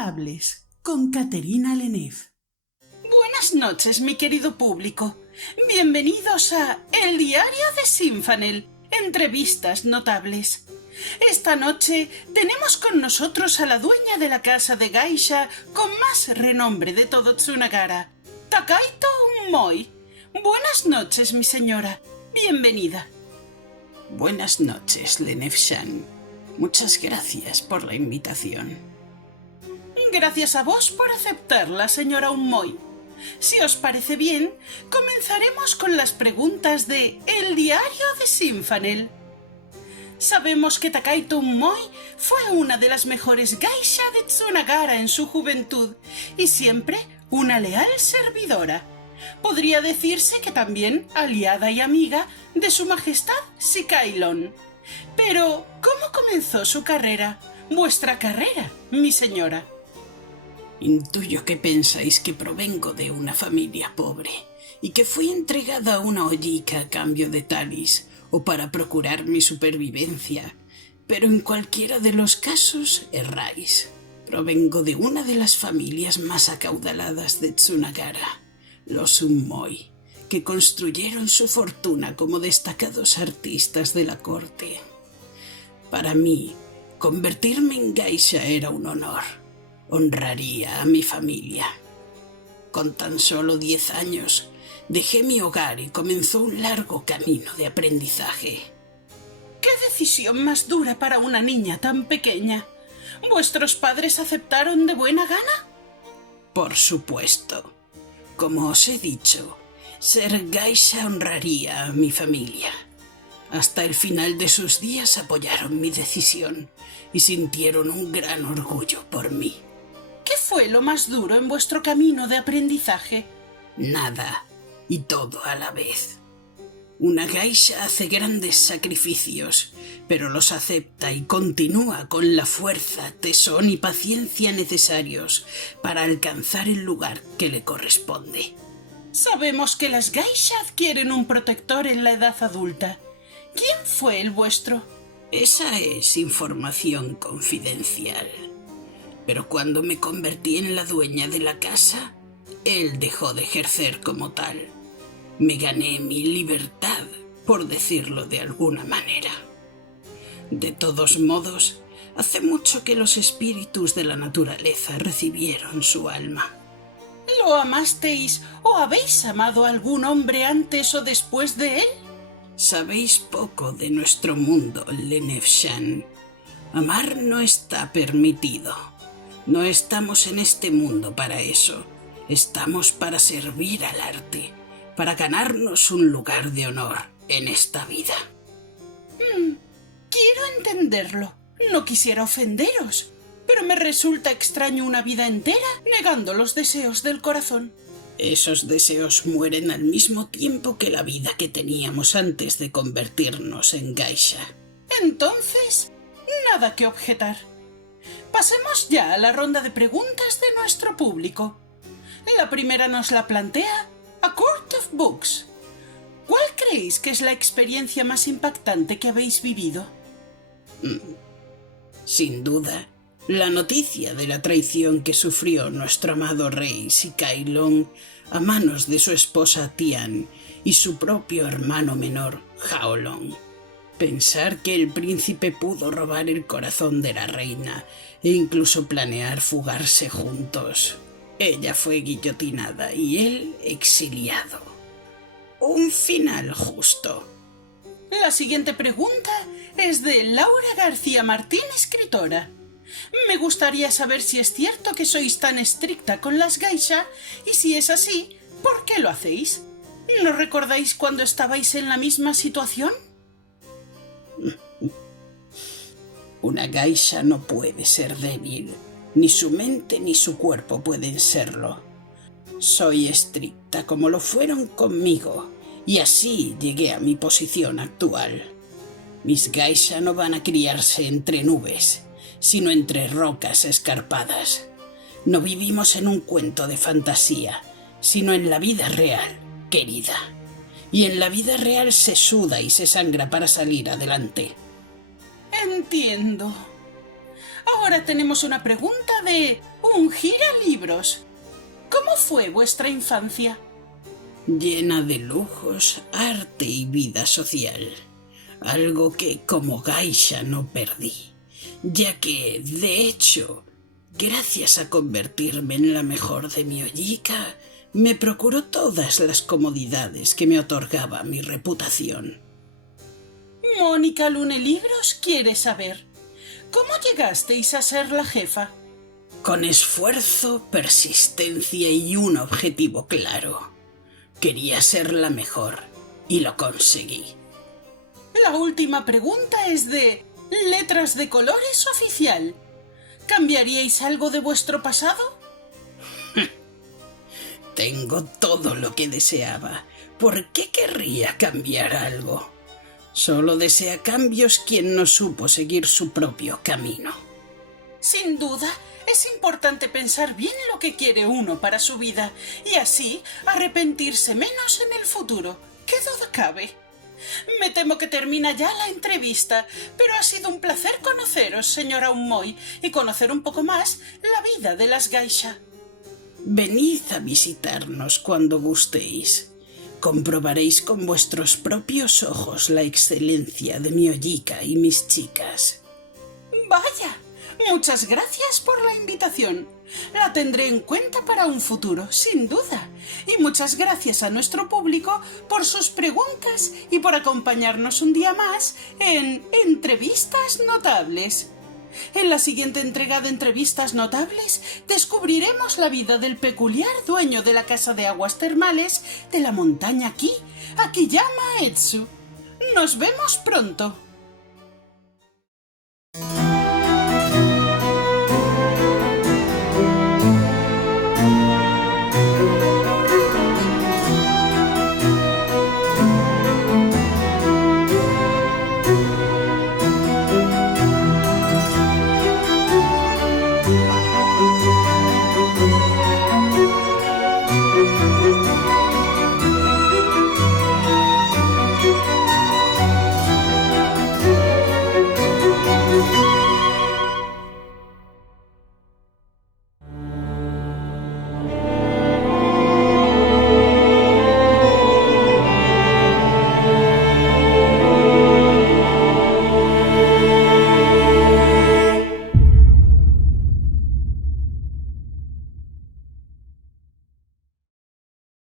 Notables, con Caterina Lenef. Buenas noches, mi querido público. Bienvenidos a El Diario de Sinfanel, Entrevistas Notables. Esta noche tenemos con nosotros a la dueña de la casa de geisha con más renombre de todo Tsunagara, Takaito Unmoi. Buenas noches, mi señora. Bienvenida. Buenas noches, Lenef-san. Muchas gracias por la invitación. Gracias a vos por aceptarla, señora Unmoi. Si os parece bien, comenzaremos con las preguntas de El Diario de Sinfanel. Sabemos que Takaito Unmoi fue una de las mejores geisha de Tsunagara en su juventud y siempre una leal servidora. Podría decirse que también aliada y amiga de su majestad Sikailon. Pero, ¿cómo comenzó su carrera? Vuestra carrera, mi señora. Intuyo que pensáis que provengo de una familia pobre y que fui entregada a una ollica a cambio de talis o para procurar mi supervivencia, pero en cualquiera de los casos erráis. Provengo de una de las familias más acaudaladas de Tsunagara, los Unmoi, que construyeron su fortuna como destacados artistas de la corte. Para mí, convertirme en geisha era un honor. Honraría a mi familia. Con tan solo 10 años, dejé mi hogar y comenzó un largo camino de aprendizaje. ¿Qué decisión más dura para una niña tan pequeña? ¿Vuestros padres aceptaron de buena gana? Por supuesto. Como os he dicho, ser geisha honraría a mi familia. Hasta el final de sus días apoyaron mi decisión y sintieron un gran orgullo por mí. ¿Qué fue lo más duro en vuestro camino de aprendizaje? Nada, y todo a la vez. Una geisha hace grandes sacrificios, pero los acepta y continúa con la fuerza, tesón y paciencia necesarios para alcanzar el lugar que le corresponde. Sabemos que las geisha adquieren un protector en la edad adulta. ¿Quién fue el vuestro? Esa es información confidencial. Pero cuando me convertí en la dueña de la casa, él dejó de ejercer como tal. Me gané mi libertad, por decirlo de alguna manera. De todos modos, hace mucho que los espíritus de la naturaleza recibieron su alma. ¿Lo amasteis o habéis amado a algún hombre antes o después de él? Sabéis poco de nuestro mundo, Lenef-san. Amar no está permitido. No estamos en este mundo para eso. Estamos para servir al arte, para ganarnos un lugar de honor en esta vida. Quiero entenderlo. No quisiera ofenderos, pero me resulta extraño una vida entera negando los deseos del corazón. Esos deseos mueren al mismo tiempo que la vida que teníamos antes de convertirnos en geisha. Entonces, nada que objetar. Pasemos ya a la ronda de preguntas de nuestro público. La primera nos la plantea A Court of Books. ¿Cuál creéis que es la experiencia más impactante que habéis vivido? Sin duda, la noticia de la traición que sufrió nuestro amado rey Sikailon a manos de su esposa Tian y su propio hermano menor, Haolong. Pensar que el príncipe pudo robar el corazón de la reina e incluso planear fugarse juntos. Ella fue guillotinada y él exiliado. Un final justo. La siguiente pregunta es de Laura García Martín, escritora. Me gustaría saber si es cierto que sois tan estricta con las geisha y si es así, ¿por qué lo hacéis? ¿No recordáis cuando estabais en la misma situación? Una geisha no puede ser débil. Ni su mente ni su cuerpo pueden serlo. Soy estricta como lo fueron conmigo y así llegué a mi posición actual. Mis geisha no van a criarse entre nubes, sino entre rocas escarpadas. No vivimos en un cuento de fantasía, sino en la vida real, querida. Y en la vida real se suda y se sangra para salir adelante. Entiendo. ahora tenemos una pregunta de un giralibros. ¿Cómo fue vuestra infancia? Llena de lujos, arte y vida social. Algo que como geisha no perdí, ya que, de hecho, gracias a convertirme en la mejor de mi ollica, me procuró todas las comodidades que me otorgaba mi reputación. Mónica Lunelibros quiere saber, ¿cómo llegasteis a ser la jefa? Con esfuerzo, persistencia y un objetivo claro. Quería ser la mejor y lo conseguí. La última pregunta es de letras de colores oficial. ¿Cambiaríais algo de vuestro pasado? Tengo todo lo que deseaba. ¿Por qué querría cambiar algo? Solo desea cambios quien no supo seguir su propio camino. Sin duda, es importante pensar bien lo que quiere uno para su vida y así arrepentirse menos en el futuro. ¿Qué duda cabe? Me temo que termina ya la entrevista, pero ha sido un placer conoceros, señora Unmoy, y conocer un poco más la vida de las geisha. Venid a visitarnos cuando gustéis. Comprobaréis con vuestros propios ojos la excelencia de mi ollica y mis chicas. Vaya, muchas gracias por la invitación. La tendré en cuenta para un futuro, sin duda. Y muchas gracias a nuestro público por sus preguntas y por acompañarnos un día más en Entrevistas Notables. En la siguiente entrega de Entrevistas Notables descubriremos la vida del peculiar dueño de la casa de aguas termales de la montaña Ki, Akiyama Etsu. Nos vemos pronto.